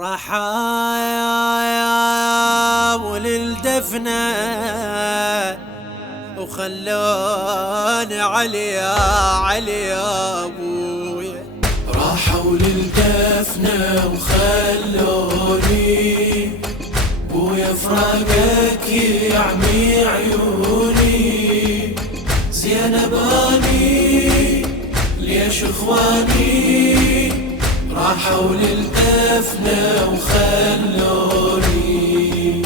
رحايا وللدفنة وخلوني علي يا ابويا. راحوا للدفنة وخلوني بويا فراقك يعمي عيوني. زينباني ليش اخواني راحوا للدفنة وخلوني.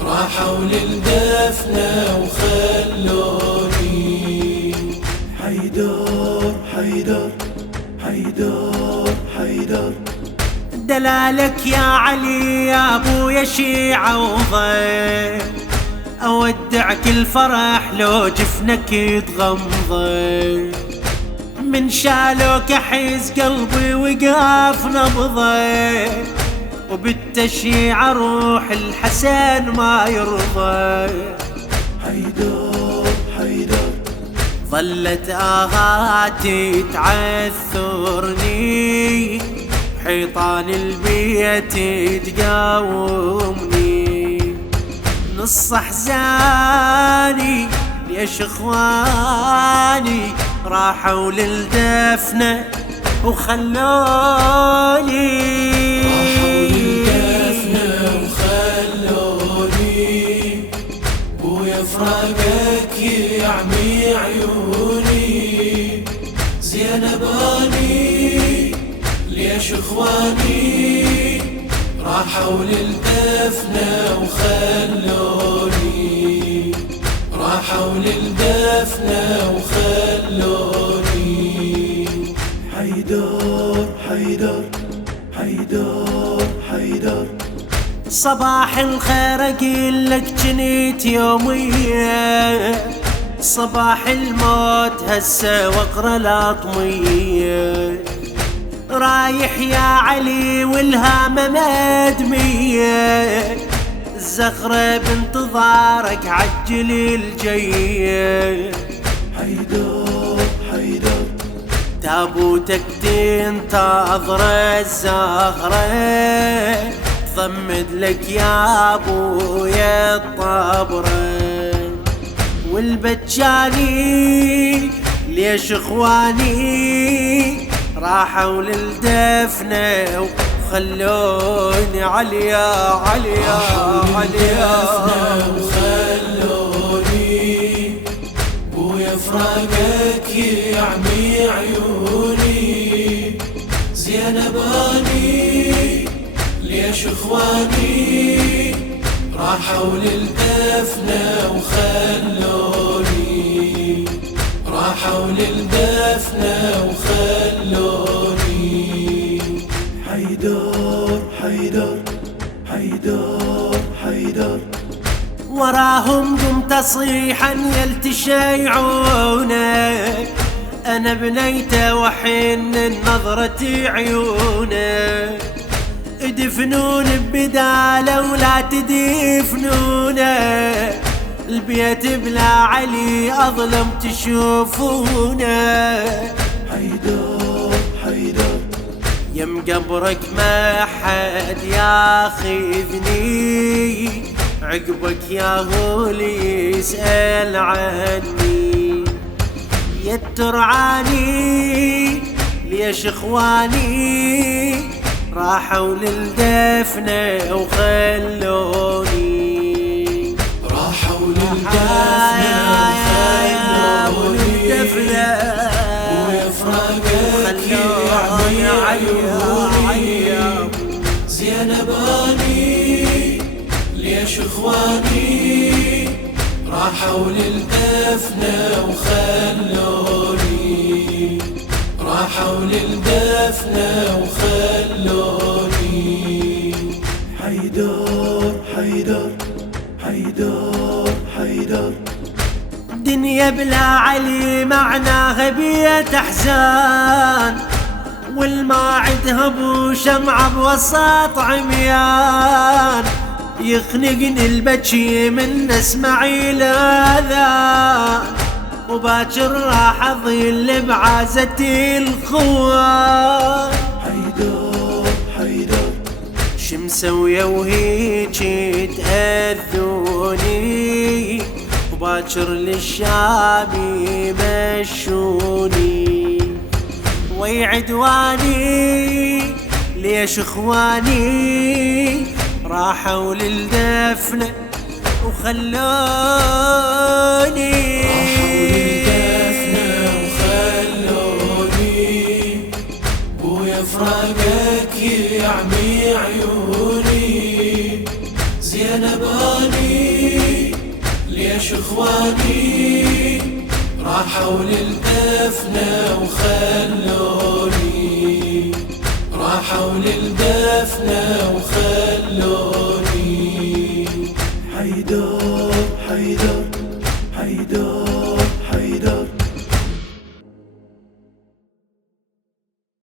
راحوا للدفنة وخلوني. حيدر حيدر حيدر حيدر دلالك يا علي يا ابويا شيعة وضيف، اودعك الفرح لو جفنك يتغمضي. من شالوك احس قلبي وقاف نبضي، وبالتشييع روح الحسن ما يرضى. حيدر حيدر ظلت آهاتي تعثرني، حيطان البيت تقاومني. نص احزاني ليش اخواني راحوا للدفنة وخلوني. راحوا للدفنة وخلوني بويا فراقك يعمي عيوني. زينباني ليش اخواني راحوا للدفنة وخلوني. راحوا للدفنة وخلوني. حيدر حيدر حيدر حيدر صباح الخير اقلك جنيت يومية، صباح الموت هسه واقرا الاطمية. رايح يا علي والهامة مدمية، الزخرة بانتظارك عجل الجية. حيدر حيدر تابوتك تنتظر الزهرة، تضمد لك يا ابويا الطبرة. والبجاني ليش اخواني راحوا للدفنة وخلوني عليا عليا عليا. وخلوني بويا فراقك يعمي عيوني. زينباني ليش اخواني راحوا للدفنة وخلوني. راحوا للدفنة وخلوني. حيدر حيدر حيدر حيدر وراهم قمت اصيحا يلتشيعونك، انا بنيته وحن نظرة عيونك. ادفنون ببداله ولا تدفنونه، البيت بلا علي اظلم تشوفونه. حيدر حيدر يم قبرك ما حد ياخذني، عقبك يا هو اللي يسأل عني. يا الترعاني ليش اخواني راحوا للدفنة وخلوني. راحوا للدفنة وخلوني. بويا فراقك يعمي عيوني. زينباني ليش اخواني راحوا للدفنة وخلوني. راحوا للدفنة وخلوني. حيدر حيدر حيدر حيدر دنيا بلا علي معناها بيت احزان، والما عدها ابو شمعة بوسط عميان. يخنقني البكي من اسمع الاذان، وباكر راح اظل بعازة الخوان. حيدر حيدر شمسوية وهيج تأذوني، وباكر للشام يمشوني. وي عدواني ليش اخواني راحوا للدفنة وخلوني. فراقك يعمي عيوني، زينب اني ليش اخواني راحوا للدفنة وخلوني، راحوا للدفنة